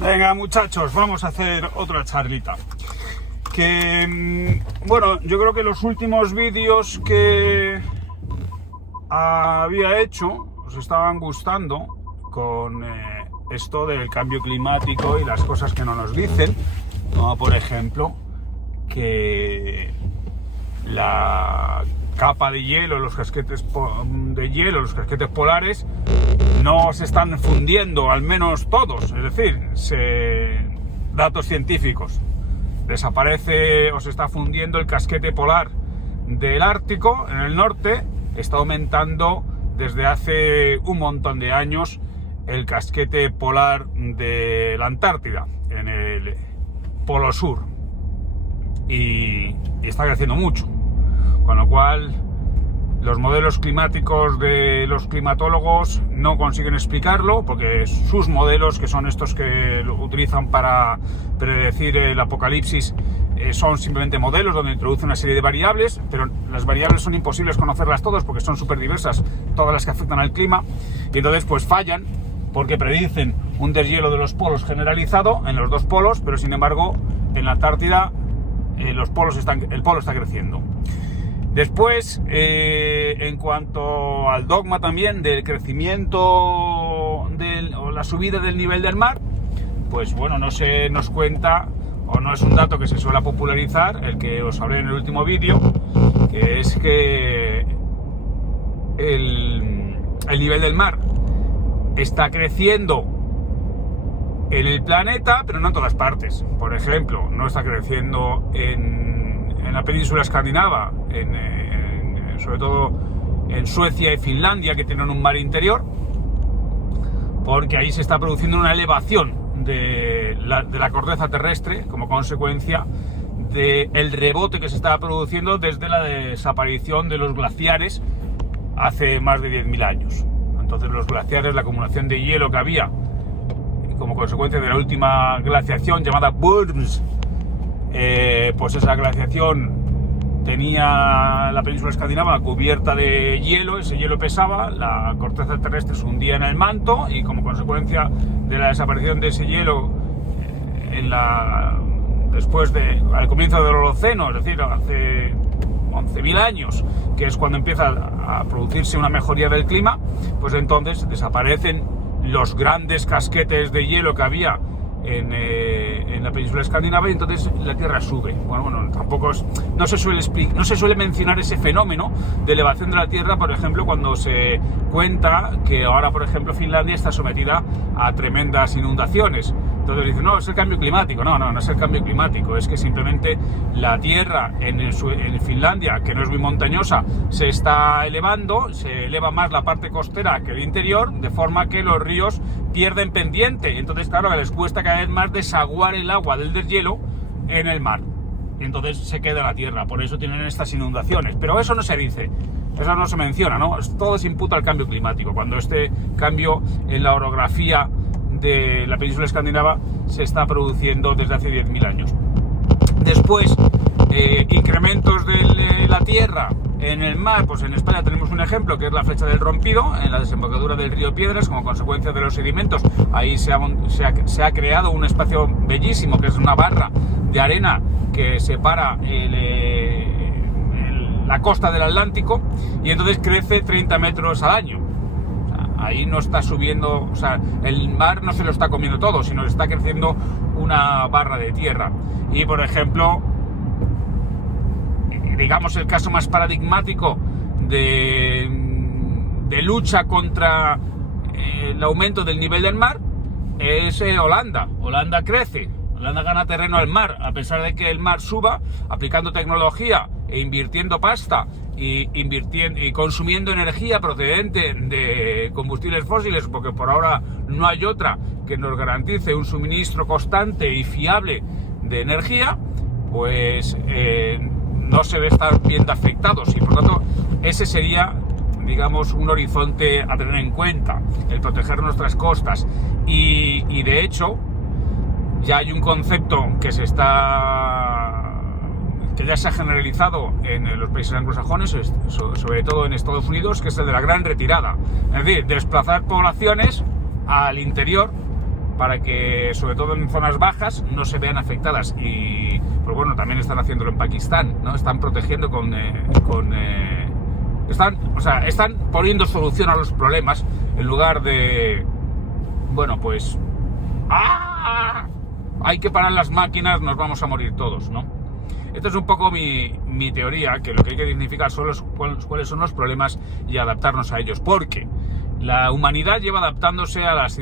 Venga, muchachos, vamos a hacer otra charlita. Bueno, yo creo que los últimos vídeos que había hecho os estaban gustando con esto del cambio climático y las cosas que no nos dicen, como por ejemplo que la capa de hielo, los casquetes de hielo, los casquetes polares no se están fundiendo, al menos todos, es decir, datos científicos. Desaparece o se está fundiendo el casquete polar del Ártico en el norte, está aumentando desde hace un montón de años el casquete polar de la Antártida, en el Polo Sur, y está creciendo mucho, con lo cual los modelos climáticos de los climatólogos no consiguen explicarlo, porque sus modelos, que son estos que lo utilizan para predecir el apocalipsis, son simplemente modelos donde introduce una serie de variables, pero las variables son imposibles conocerlas todas porque son súper diversas, todas las que afectan al clima, y entonces pues fallan porque predicen un deshielo de los polos generalizado en los dos polos, pero sin embargo en la Antártida el polo está creciendo. Después, en cuanto al dogma también del crecimiento o la subida del nivel del mar, pues bueno, no se nos cuenta, o no es un dato que se suele popularizar, el que os hablé en el último vídeo, que es que el nivel del mar está creciendo en el planeta, pero no en todas partes. Por ejemplo, no está creciendo en la península escandinava, sobre todo en Suecia y Finlandia, que tienen un mar interior, porque ahí se está produciendo una elevación de la corteza terrestre como consecuencia del rebote que se estaba produciendo desde la desaparición de los glaciares hace más de 10.000 años. Entonces los glaciares, la acumulación de hielo que había como consecuencia de la última glaciación llamada Worms, pues esa glaciación tenía la península escandinava cubierta de hielo, ese hielo pesaba, la corteza terrestre se hundía en el manto, y como consecuencia de la desaparición de ese hielo al comienzo del Holoceno, es decir, hace 11.000 años, que es cuando empieza a producirse una mejoría del clima, pues entonces desaparecen los grandes casquetes de hielo que había en la península escandinava, y entonces la Tierra sube. Bueno, tampoco no se suele mencionar ese fenómeno de elevación de la Tierra, por ejemplo, cuando se cuenta que ahora, por ejemplo, Finlandia está sometida a tremendas inundaciones. Entonces dicen, no, es el cambio climático. No es el cambio climático, es que simplemente la Tierra en Finlandia, que no es muy montañosa, se está elevando, se eleva más la parte costera que el interior, de forma que los ríos pierden pendiente. Entonces, claro, les cuesta cada vez más desaguar el agua del deshielo en el mar. Y entonces se queda la Tierra, por eso tienen estas inundaciones. Pero eso no se dice, eso no se menciona, ¿no? Todo se imputa al cambio climático, cuando este cambio en la orografía de la península escandinava se está produciendo desde hace 10.000 años. Después, incrementos de la Tierra en el mar, pues en España tenemos un ejemplo que es la Flecha del Rompido, en la desembocadura del río Piedras, como consecuencia de los sedimentos. Ahí se ha creado un espacio bellísimo, que es una barra de arena que separa la costa del Atlántico, y entonces crece 30 metros al año. Ahí no está subiendo, o sea, el mar no se lo está comiendo todo, sino que está creciendo una barra de tierra. Y por ejemplo, digamos el caso más paradigmático de lucha contra el aumento del nivel del mar es Holanda. Holanda crece, Holanda gana terreno al mar, a pesar de que el mar suba, aplicando tecnología e invirtiendo pasta y consumiendo energía procedente de combustibles fósiles, porque por ahora no hay otra que nos garantice un suministro constante y fiable de energía, pues no se ve estar viendo afectados, y por lo tanto ese sería, digamos, un horizonte a tener en cuenta, el proteger nuestras costas. Y de hecho ya hay un concepto que ya se ha generalizado en los países anglosajones, sobre todo en Estados Unidos, que es el de la gran retirada. Es decir, desplazar poblaciones al interior para que, sobre todo en zonas bajas, no se vean afectadas. Y pues bueno, también están haciéndolo en Pakistán, ¿no? Están protegiendo están poniendo solución a los problemas en lugar de, bueno, pues hay que parar las máquinas, nos vamos a morir todos, ¿no? Esto es un poco mi teoría, que lo que hay que dignificar son cuáles son los problemas y adaptarnos a ellos, porque la humanidad lleva adaptándose a las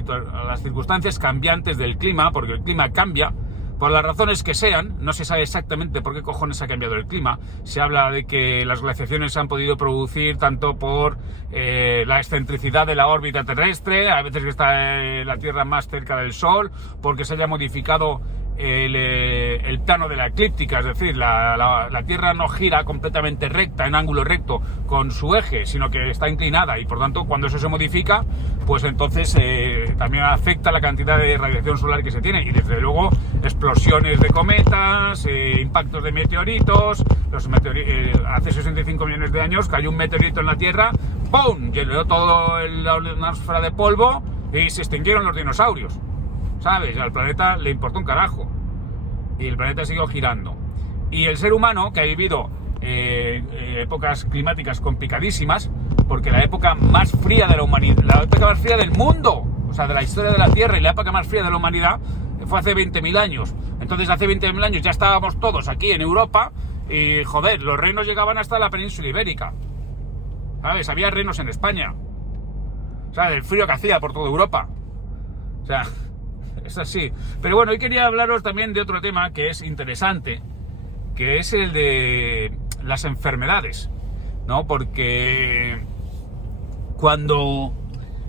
circunstancias cambiantes del clima, porque el clima cambia, por las razones que sean. No se sabe exactamente por qué cojones ha cambiado el clima. Se habla de que las glaciaciones se han podido producir tanto por la excentricidad de la órbita terrestre, a veces que está la Tierra más cerca del Sol, porque se haya modificado el plano de la eclíptica, es decir, la Tierra no gira completamente recta, en ángulo recto con su eje, sino que está inclinada, y por tanto cuando eso se modifica, pues entonces también afecta la cantidad de radiación solar que se tiene, y desde luego explosiones de cometas, impactos de meteoritos. Hace 65 millones de años cayó un meteorito en la Tierra, ¡pum!, llenó toda la atmósfera de polvo y se extinguieron los dinosaurios. ¿Sabes? Al planeta le importó un carajo. Y el planeta siguió girando. Y el ser humano, que ha vivido épocas climáticas complicadísimas, porque la época más fría de la humanidad, la época más fría del mundo, o sea, de la historia de la Tierra, y la época más fría de la humanidad, fue hace 20.000 años. Entonces, hace 20.000 años ya estábamos todos aquí en Europa, y joder, los reinos llegaban hasta la península ibérica. ¿Sabes? Había reinos en España. O sea, del frío que hacía por toda Europa. O sea, es así. Pero bueno, hoy quería hablaros también de otro tema que es interesante, que es el de las enfermedades, ¿no? Porque cuando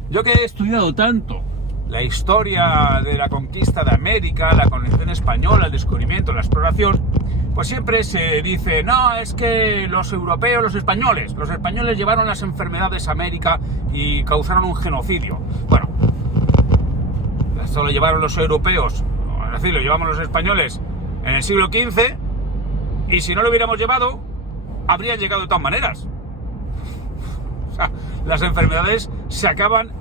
yo, que he estudiado tanto la historia de la conquista de América, la colonización española, el descubrimiento, la exploración, pues siempre se dice, no, es que los europeos, los españoles llevaron las enfermedades a América y causaron un genocidio. Bueno, esto lo llevaron los europeos, es decir, lo llevamos los españoles en el siglo XV, y si no lo hubiéramos llevado, habrían llegado de todas maneras. O sea, las enfermedades se acaban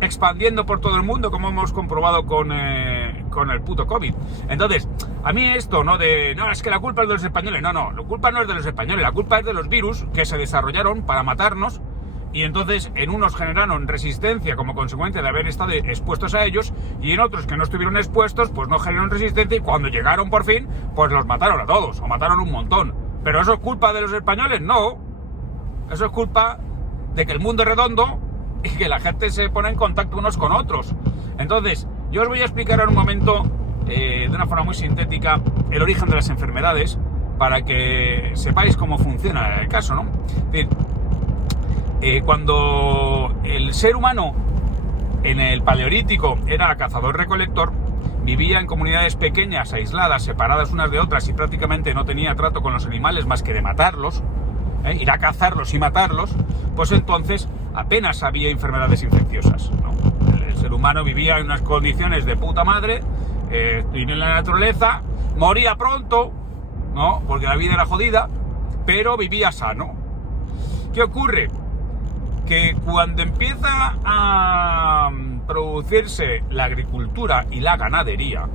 expandiendo por todo el mundo, como hemos comprobado con el puto COVID. Entonces, a mí esto, no, es que la culpa es de los españoles, no, la culpa no es de los españoles, la culpa es de los virus que se desarrollaron para matarnos. Y entonces en unos generaron resistencia como consecuencia de haber estado expuestos a ellos, y en otros que no estuvieron expuestos, pues no generaron resistencia, y cuando llegaron por fin, pues los mataron a todos, o mataron un montón. ¿Pero eso es culpa de los españoles? No. Eso es culpa de que el mundo es redondo y que la gente se pone en contacto unos con otros. Entonces, yo os voy a explicar en un momento, de una forma muy sintética, el origen de las enfermedades, para que sepáis cómo funciona el caso, ¿no? Es decir, cuando el ser humano en el Paleolítico era cazador-recolector, vivía en comunidades pequeñas, aisladas, separadas unas de otras, y prácticamente no tenía trato con los animales más que de matarlos, ir a cazarlos y matarlos, pues entonces apenas había enfermedades infecciosas, ¿no? El ser humano vivía en unas condiciones de puta madre, en la naturaleza, moría pronto, ¿no? Porque la vida era jodida, pero vivía sano. ¿Qué ocurre? Que cuando empieza a producirse la agricultura y la ganadería,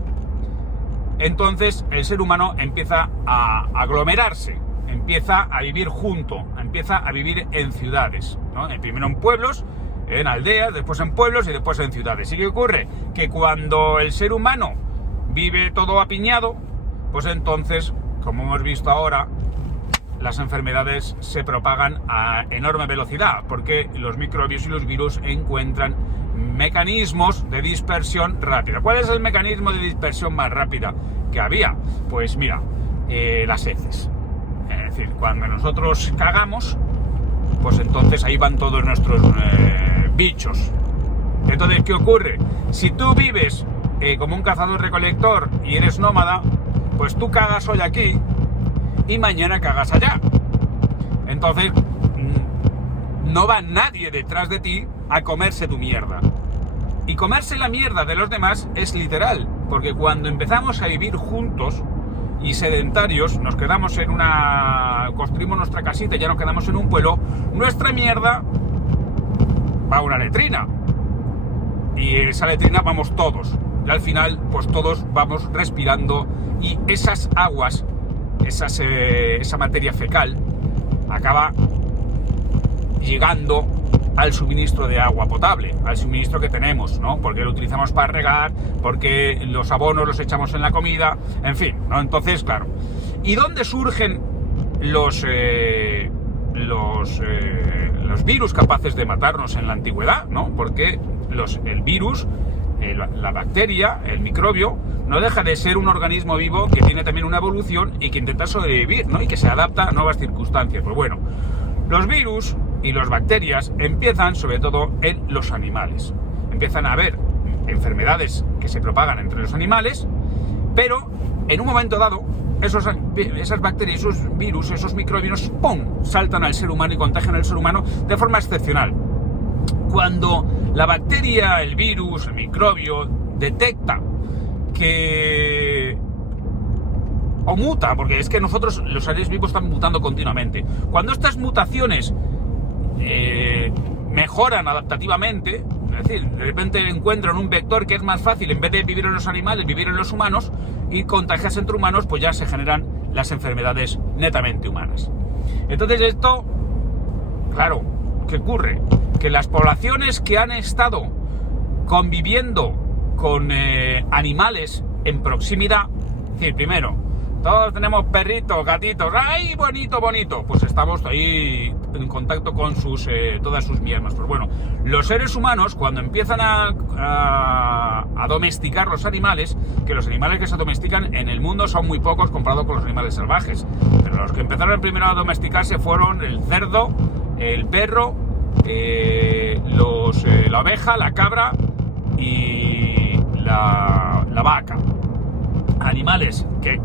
entonces el ser humano empieza a aglomerarse, empieza a vivir junto, empieza a vivir en ciudades, ¿no? Primero en pueblos, en aldeas, después en pueblos y después en ciudades. ¿Y qué ocurre? Que cuando el ser humano vive todo apiñado, pues entonces, como hemos visto ahora, las enfermedades se propagan a enorme velocidad, porque los microbios y los virus encuentran mecanismos de dispersión rápida. ¿Cuál es el mecanismo de dispersión más rápida que había? Pues mira, las heces. Es decir, cuando nosotros cagamos, pues entonces ahí van todos nuestros bichos. Entonces, ¿qué ocurre? Si tú vives como un cazador-recolector y eres nómada, pues tú cagas hoy aquí y mañana cagas allá. Entonces no va nadie detrás de ti a comerse tu mierda. Y comerse la mierda de los demás es literal, porque cuando empezamos a vivir juntos y sedentarios, nos quedamos construimos nuestra casita y ya nos quedamos en un pueblo, nuestra mierda va a una letrina, y esa letrina vamos todos. y al final pues todos vamos respirando y esas aguas, esa materia fecal acaba llegando al suministro de agua potable, al suministro que tenemos, ¿no? Porque lo utilizamos para regar, porque los abonos los echamos en la comida, en fin, ¿no? Entonces, claro. ¿Y dónde surgen los virus capaces de matarnos en la antigüedad, ¿no? Porque el virus, la bacteria, el microbio, no deja de ser un organismo vivo que tiene también una evolución y que intenta sobrevivir, ¿no? Y que se adapta a nuevas circunstancias. Pues bueno, los virus y las bacterias empiezan sobre todo en los animales. Empiezan a haber enfermedades que se propagan entre los animales, pero en un momento dado esas bacterias, esos virus, esos microbios, ¡pum!, saltan al ser humano y contagian al ser humano de forma excepcional. Cuando la bacteria, el virus, el microbio detecta que o muta, porque es que nosotros los seres vivos están mutando continuamente. Cuando estas mutaciones mejoran adaptativamente, es decir, de repente encuentran un vector que es más fácil, en vez de vivir en los animales, vivir en los humanos y contagiarse entre humanos, pues ya se generan las enfermedades netamente humanas. Entonces esto, claro, ¿qué ocurre? Que las poblaciones que han estado conviviendo con animales en proximidad, es decir, primero, todos tenemos perritos, gatitos, ¡ay, bonito, bonito! Pues estamos ahí en contacto con todas sus miembros. Pues bueno, los seres humanos, cuando empiezan a domesticar los animales, que los animales que se domestican en el mundo son muy pocos comparados con los animales salvajes, pero los que empezaron primero a domesticarse fueron el cerdo, el perro, la oveja, la cabra y la vaca. Animales que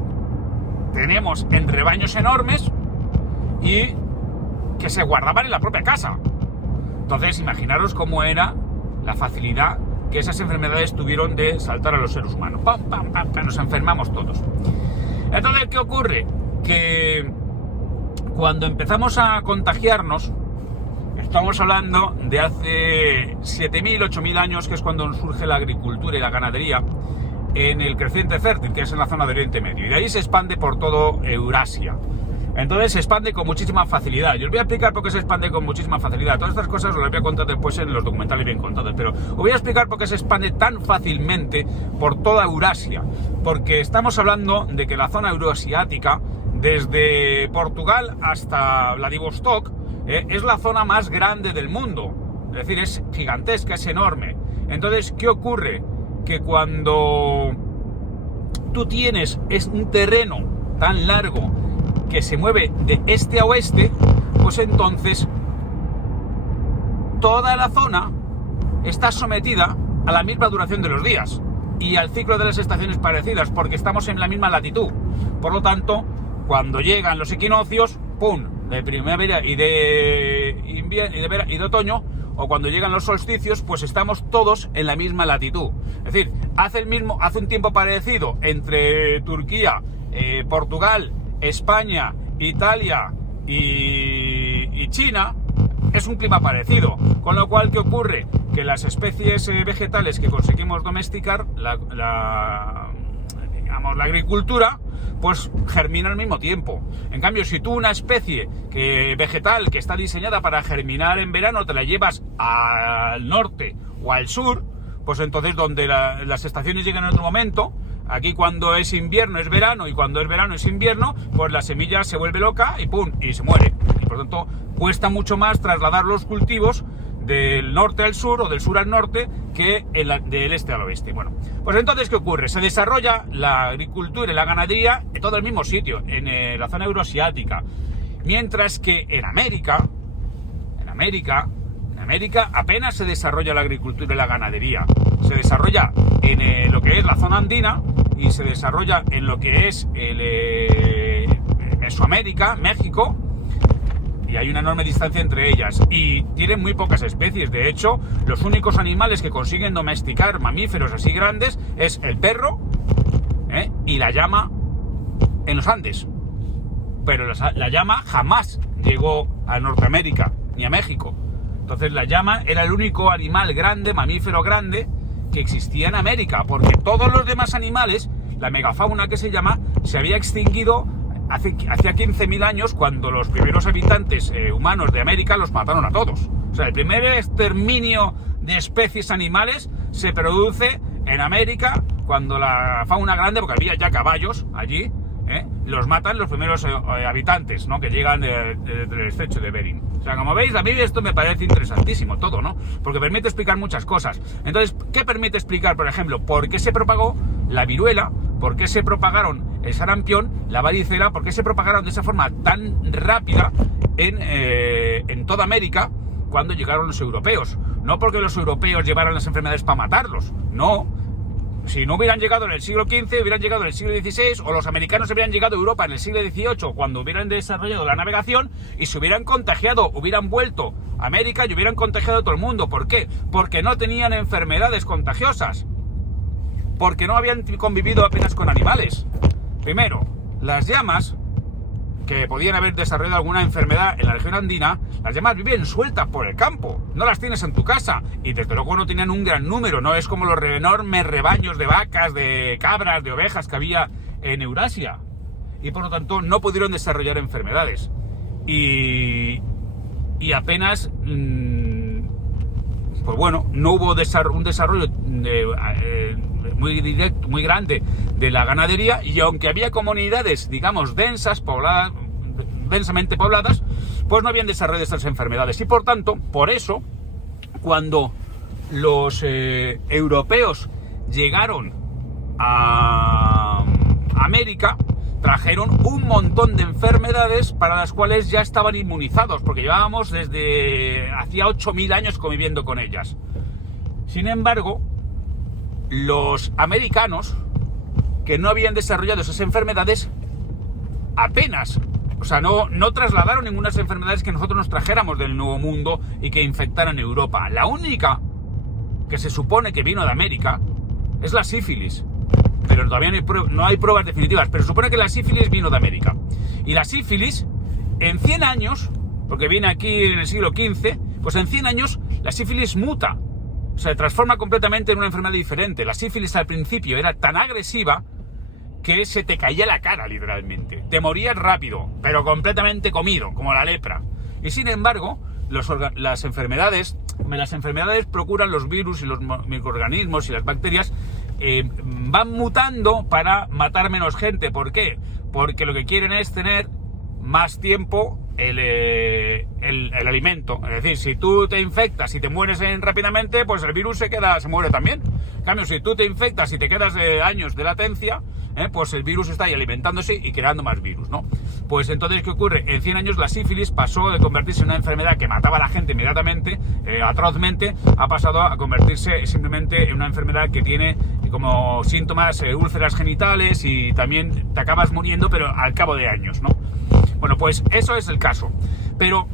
tenemos en rebaños enormes y que se guardaban en la propia casa. Entonces, imaginaros cómo era la facilidad que esas enfermedades tuvieron de saltar a los seres humanos. ¡Pam, pam, pam! Nos enfermamos todos. Entonces, ¿qué ocurre? Que cuando empezamos a contagiarnos, estamos hablando de hace 7.000, 8.000 años, que es cuando surge la agricultura y la ganadería, en el creciente fértil, que es en la zona de Oriente Medio, y de ahí se expande por todo Eurasia. Entonces se expande con muchísima facilidad. Yo os voy a explicar por qué se expande con muchísima facilidad. Todas estas cosas os las voy a contar después en los documentales bien contados, pero os voy a explicar por qué se expande tan fácilmente por toda Eurasia. Porque estamos hablando de que la zona euroasiática, desde Portugal hasta Vladivostok, es la zona más grande del mundo. Es decir, es gigantesca, es enorme. Entonces, ¿qué ocurre? Que cuando tú tienes un terreno tan largo que se mueve de este a oeste, pues entonces toda la zona está sometida a la misma duración de los días y al ciclo de las estaciones parecidas, porque estamos en la misma latitud. Por lo tanto, cuando llegan los equinoccios, ¡pum!, de primavera y de invierno y de otoño, o cuando llegan los solsticios, pues estamos todos en la misma latitud. Es decir, hace un tiempo parecido entre Turquía, Portugal, España, Italia y China, es un clima parecido. Con lo cual, ¿qué ocurre? Que las especies vegetales que conseguimos domesticar, la agricultura, pues germina al mismo tiempo. En cambio, si tú una especie vegetal que está diseñada para germinar en verano te la llevas al norte o al sur, pues entonces donde las estaciones llegan en otro momento, aquí cuando es invierno es verano y cuando es verano es invierno, pues la semilla se vuelve loca y ¡pum!, y se muere. Y por lo tanto cuesta mucho más trasladar los cultivos del norte al sur o del sur al norte que del este al oeste. Bueno, pues entonces, ¿qué ocurre? Se desarrolla la agricultura y la ganadería en todo el mismo sitio, en la zona euroasiática, mientras que en América apenas se desarrolla la agricultura y la ganadería. Se desarrolla en lo que es la zona andina y se desarrolla en lo que es Mesoamérica, México, y hay una enorme distancia entre ellas y tienen muy pocas especies. De hecho, los únicos animales que consiguen domesticar mamíferos así grandes es el perro y la llama en los Andes, pero la llama jamás llegó a Norteamérica ni a México. Entonces la llama era el único animal grande, mamífero grande, que existía en América, porque todos los demás animales, la megafauna que se llama, se había extinguido hacía 15.000 años, cuando los primeros habitantes humanos de América los mataron a todos. O sea, el primer exterminio de especies animales se produce en América, cuando la fauna grande, porque había ya caballos allí, los matan los primeros habitantes, ¿no?, que llegan del estrecho de Bering. O sea, como veis, a mí esto me parece interesantísimo todo, ¿no? Porque permite explicar muchas cosas. Entonces, ¿qué permite explicar, por ejemplo, por qué se propagó la viruela, por qué se propagaron el sarampión, la varicela, por qué se propagaron de esa forma tan rápida en toda América cuando llegaron los europeos? No porque los europeos llevaran las enfermedades para matarlos, no. Si no hubieran llegado en el siglo XV, hubieran llegado en el siglo XVI, o los americanos hubieran llegado a Europa en el siglo XVIII, cuando hubieran desarrollado la navegación, y se hubieran contagiado, hubieran vuelto a América y hubieran contagiado a todo el mundo. ¿Por qué? Porque no tenían enfermedades contagiosas, porque no habían convivido apenas con animales. Primero, las llamas, que podían haber desarrollado alguna enfermedad en la región andina, las llamas viven sueltas por el campo, no las tienes en tu casa, y desde luego no tenían un gran número, no es como los enormes rebaños de vacas, de cabras, de ovejas que había en Eurasia, y por lo tanto no pudieron desarrollar enfermedades, y apenas, pues bueno, no hubo un desarrollo muy directo, muy grande de la ganadería, y aunque había comunidades, digamos, densamente pobladas, pues no habían desarrollado estas enfermedades. Y por tanto, por eso, cuando los europeos llegaron a América, trajeron un montón de enfermedades para las cuales ya estaban inmunizados, porque llevábamos desde hacía 8.000 años conviviendo con ellas. Sin embargo, los americanos, que no habían desarrollado esas enfermedades, apenas, o sea, no trasladaron ninguna enfermedades que nosotros nos trajéramos del Nuevo Mundo y que infectaran Europa. La única que se supone que vino de América es la sífilis, pero todavía no hay pruebas definitivas, pero se supone que la sífilis vino de América. Y la sífilis, en 100 años, porque viene aquí en el siglo XV, pues en 100 años la sífilis muta, se transforma completamente en una enfermedad diferente. La sífilis al principio era tan agresiva que se te caía la cara, literalmente. Te morías rápido, pero completamente comido, como la lepra. Y sin embargo, las enfermedades procuran, los virus y los microorganismos y las bacterias van mutando para matar menos gente. ¿Por qué? Porque lo que quieren es tener más tiempo el alimento. Es decir, si tú te infectas y te mueres rápidamente, pues el virus se muere también. En cambio, si tú te infectas y te quedas años de latencia, pues el virus está ahí alimentándose y creando más virus, ¿no? Pues entonces, ¿qué ocurre? En 100 años la sífilis pasó de convertirse en una enfermedad que mataba a la gente inmediatamente, atrozmente, ha pasado a convertirse simplemente en una enfermedad que tiene como síntomas úlceras genitales, y también te acabas muriendo, pero al cabo de años, ¿no? Bueno, pues eso es el caso. Pero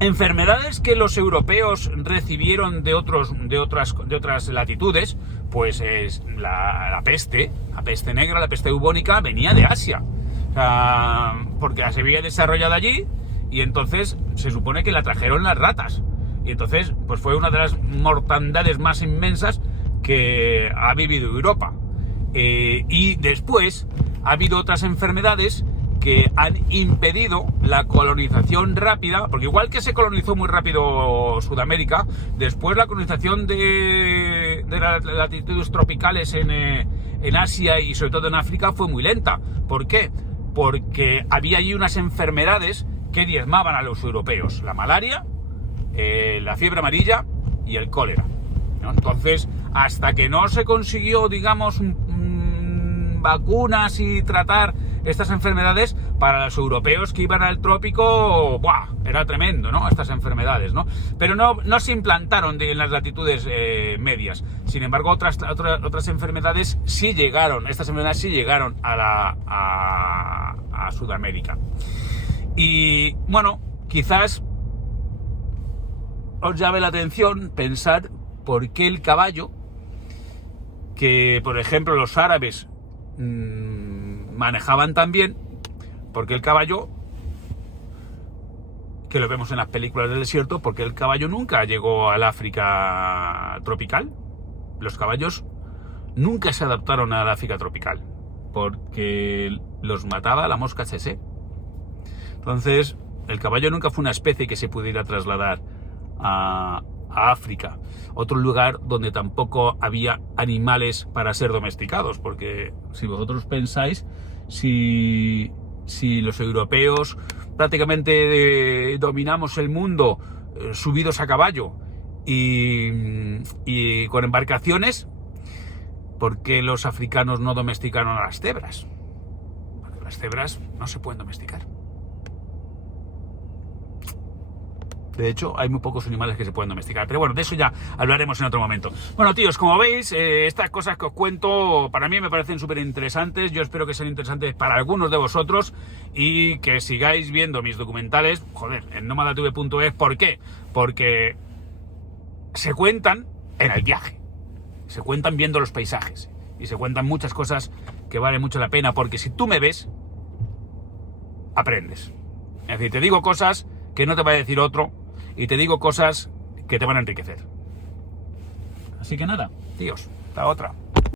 enfermedades que los europeos recibieron de otras latitudes, pues es la peste negra, la peste bubónica, venía de Asia. O sea, porque se había desarrollado allí, y entonces se supone que la trajeron las ratas. Y entonces, pues fue una de las mortandades más inmensas que ha vivido Europa. Y después ha habido otras enfermedades que han impedido la colonización rápida, porque igual que se colonizó muy rápido Sudamérica, después la colonización de las latitudes tropicales en Asia y sobre todo en África fue muy lenta. ¿Por qué? Porque había allí unas enfermedades que diezmaban a los europeos: la malaria, la fiebre amarilla y el cólera, ¿no? Entonces, hasta que no se consiguió, digamos, vacunas y tratar estas enfermedades, para los europeos que iban al trópico, ¡buah!, era tremendo, ¿no?, estas enfermedades, ¿no? Pero no se implantaron en las latitudes medias. Sin embargo, otras enfermedades sí llegaron, a Sudamérica. Y bueno, quizás os llame la atención pensar por qué el caballo, que por ejemplo los árabes manejaban también, porque el caballo, que lo vemos en las películas del desierto, porque el caballo nunca llegó al África tropical. los caballos nunca se adaptaron a la África tropical, porque los mataba la mosca tsetse. Entonces, el caballo nunca fue una especie que se pudiera trasladar a África, otro lugar donde tampoco había animales para ser domesticados, porque si vosotros pensáis, si los europeos prácticamente dominamos el mundo subidos a caballo y con embarcaciones, ¿por qué los africanos no domesticaron a las cebras? Porque las cebras no se pueden domesticar. De hecho, hay muy pocos animales que se pueden domesticar. Pero bueno, de eso ya hablaremos en otro momento. Bueno, tíos, como veis, estas cosas que os cuento para mí me parecen súper interesantes. Yo espero que sean interesantes para algunos de vosotros y que sigáis viendo mis documentales, joder, en nomadatv.es. ¿Por qué? Porque se cuentan en el viaje. Se cuentan viendo los paisajes. Y se cuentan muchas cosas que valen mucho la pena. Porque si tú me ves, aprendes. Es decir, te digo cosas que no te va a decir otro. Y te digo cosas que te van a enriquecer. Así que nada, tíos, hasta otra.